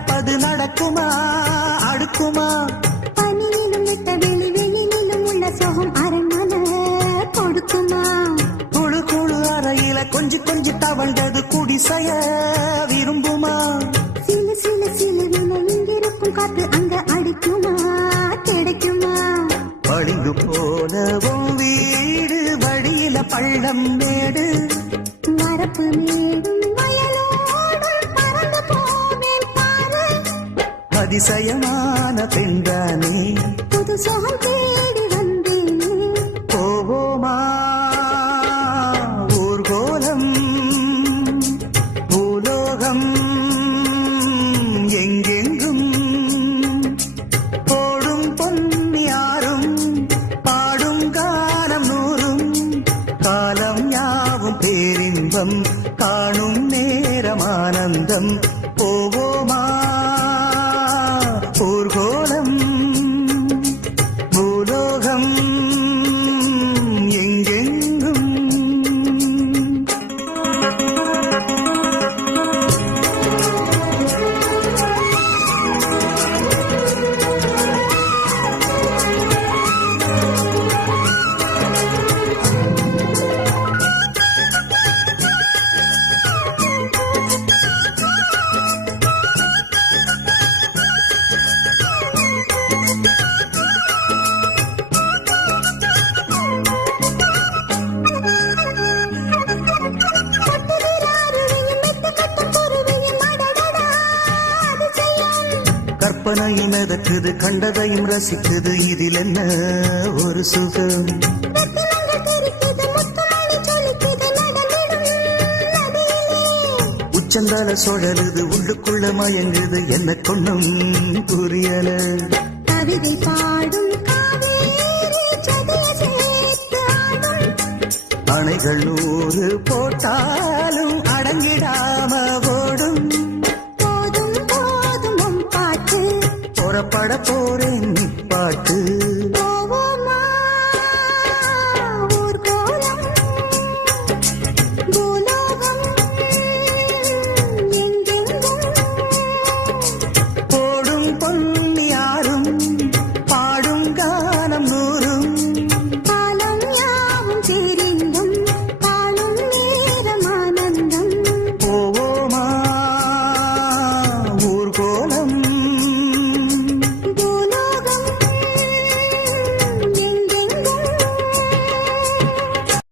நடப்பது நடக்குமா? அடுக்குமா? பனியிலும் விட்ட வெளி வெளியிலும் உள்ள சோகம் அரண்மனை கொடுக்குமா? குழு குழு அறையில கொஞ்சி கொஞ்சி தவழ்ந்தது குடிசைய விரும்புமா? சில சில சில இங்கிருக்கும் காத்து அங்க அதிசயமான பெண்தானே புது சோகம் தேடி வந்தேனே போவோமா? ஊர்கோலம் பூலோகம் எங்கெங்கும்? போடும் பொன்னியாரும் பாடும் காலம் நூறும் காலம் யாவும் பேரின்பம் காணும் நேரம் ஆனந்தம் ஊர்கோலம் பூலோகம் கற்பனையில் மிதக்குது கண்டதையும் ரசிக்குது. இதில் என்ன ஒரு சுகம்? உச்சந்தால சுழலுது உள்ளுக்குள்ள மயங்குது. என்ன கொண்ணும் புரியல. கவிதை பாடும் அணைகள் நூறு போட்டாலும் todo